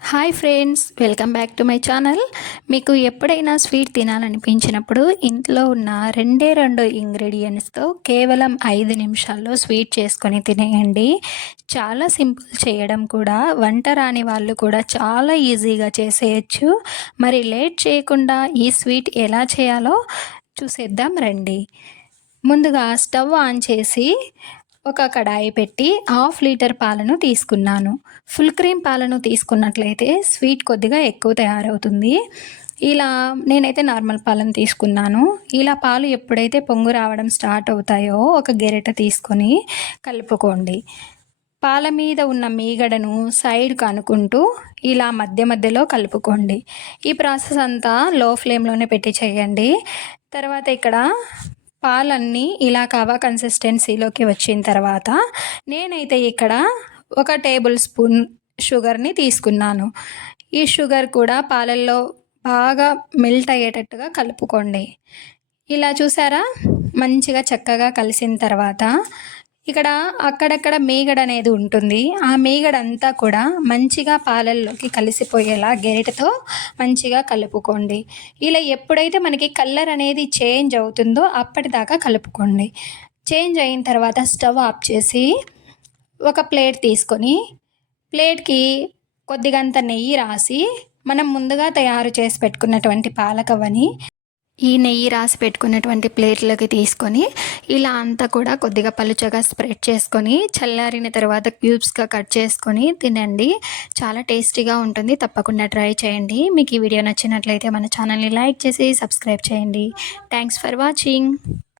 Hi friends welcome back to my channel మీకు ఎప్పుడైనా sweet తినాలనిపించినప్పుడు ఇంట్లో ఉన్న రెండే రెండు ఇంగ్రీడియంట్స్తో కేవలం ఐదు నిమిషాల్లో స్వీట్ చేసుకొని తినేయండి. చాలా సింపుల్ చేయడం కూడా వంట రాని వాళ్ళు కూడా చాలా ఈజీగా చేసేయచ్చు. మరి లేట్ చేయకుండా ఈ స్వీట్ ఎలా చేయాలో చూసేద్దాం రండి. ముందుగా స్టవ్ ఆన్ చేసి ఒక కడాయి పెట్టి హాఫ్ లీటర్ పాలను తీసుకున్నాను. ఫుల్ క్రీమ్ పాలను తీసుకున్నట్లయితే స్వీట్ కొద్దిగా ఎక్కువ తయారవుతుంది. ఇలా నేనైతే నార్మల్ పాలను తీసుకున్నాను. ఇలా పాలు ఎప్పుడైతే పొంగు రావడం స్టార్ట్ అవుతాయో ఒక గెరెట తీసుకొని కలుపుకోండి. పాల మీద ఉన్న మీగడను సైడ్కు అనుకుంటూ ఇలా మధ్య మధ్యలో కలుపుకోండి. ఈ ప్రాసెస్ అంతా లో ఫ్లేమ్లోనే పెట్టి చేయండి. తర్వాత ఇక్కడ పాలన్నీ ఇలా కవా కన్సిస్టెన్సీలోకి వచ్చిన తర్వాత నేనైతే ఇక్కడ ఒక టేబుల్ స్పూన్ షుగర్ని తీసుకున్నాను. ఈ షుగర్ కూడా పాలల్లో బాగా మెల్ట్ అయ్యేటట్టుగా కలుపుకోండి. ఇలా చూసారా? మంచిగా చక్కగా కలిసిన తర్వాత ఇక్కడ అక్కడక్కడ మేగడ అనేది ఉంటుంది. ఆ మేగడ అంతా కూడా మంచిగా పాలల్లోకి కలిసిపోయేలా గెరిటతో మంచిగా కలుపుకోండి. ఇలా ఎప్పుడైతే మనకి కలర్ అనేది చేంజ్ అవుతుందో అప్పటిదాకా కలుపుకోండి. చేంజ్ అయిన తర్వాత స్టవ్ ఆఫ్ చేసి ఒక ప్లేట్ తీసుకొని ప్లేట్కి కొద్దిగంత నెయ్యి రాసి మనం ముందుగా తయారు చేసి పెట్టుకున్నటువంటి పాలకవ్వని ఈ నెయ్యి రాసి పెట్టుకున్నటువంటి ప్లేట్లోకి తీసుకొని ఇలా అంతా కూడా కొద్దిగా పలుచగా స్ప్రెడ్ చేసుకొని చల్లారిన తర్వాత క్యూబ్స్గా కట్ చేసుకొని తినండి. చాలా టేస్టీగా ఉంటుంది. తప్పకుండా ట్రై చేయండి. మీకు ఈ వీడియో నచ్చినట్లయితే మన ఛానల్ని లైక్ చేసి సబ్స్క్రైబ్ చేయండి. Thanks for watching.